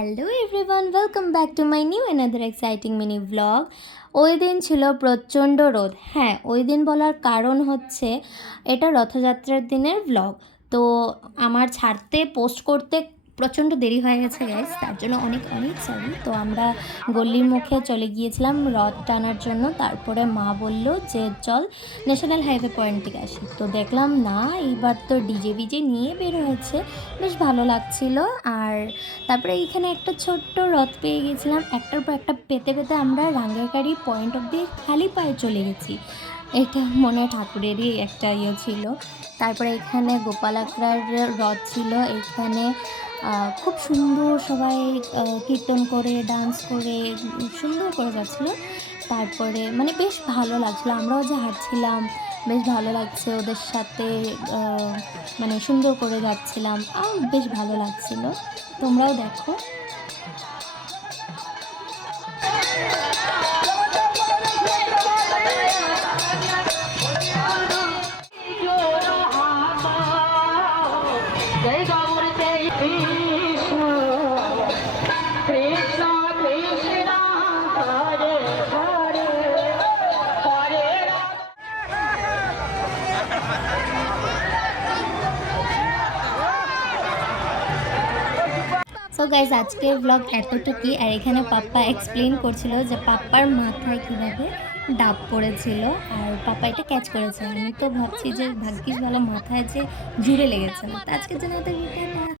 Hello everyone, welcome back to my new another exciting mini vlog. ওই দিন ছিল প্রচণ্ড রোদ। হ্যাঁ, ওই দিন বলার কারণ হচ্ছে এটা রথযাত্রার দিনের ভ্লগ। তো আমার ছাড়তে পোস্ট করতে প্রচণ্ড দেরি হয়ে গেছে গাইস, তার জন্য অনেক অনেক সরি। তো আমরা গল্লির মুখে চলে গিয়েছিলাম রথ টানার জন্য। তারপরে মা বলল যে চল ন্যাশনাল হাইওয়ে পয়েন্ট থেকে আসি। তো দেখলাম না, এইবার তো ডিজে বিজে নিয়ে বের হয়েছে, বেশ ভালো লাগছিল। আর তারপরে এইখানে একটা ছোট্ট রথ পেয়ে গেছিলাম, একটার পর একটা পেতে পেতে আমরা রাঙ্গাকারি পয়েন্ট অব্দি খালি পায়ে চলে গেছি। এটা মনে ঠাকুরেরই একটা ছিল। তারপরে এখানে গোপাল আখড়ার রথ ছিল। এখানে খুব সুন্দর সবাই কীর্তন করে ডান্স করে সুন্দর করে যাচ্ছিলো। তারপরে মানে বেশ ভালো লাগছিলো, আমরাও যে হাঁটছিলাম বেশ ভালো লাগছে ওদের সাথে, মানে সুন্দর করে যাচ্ছিলাম, বেশ ভালো লাগছিল। তোমরাও দেখো। সো গাইজ, আজকের ব্লগ এতটুকুই। আর এখানে পাপ্পা এক্সপ্লেন করছিল যে পাপ্পার মাথায় কীভাবে ডাব পড়েছিল আর পাপ্পা এটা ক্যাচ করেছে। আমি তো ভাবছি যে ভাগ্যিস ভালো মাথায় যে জুড়ে লেগেছে না। তো আজকের জন্য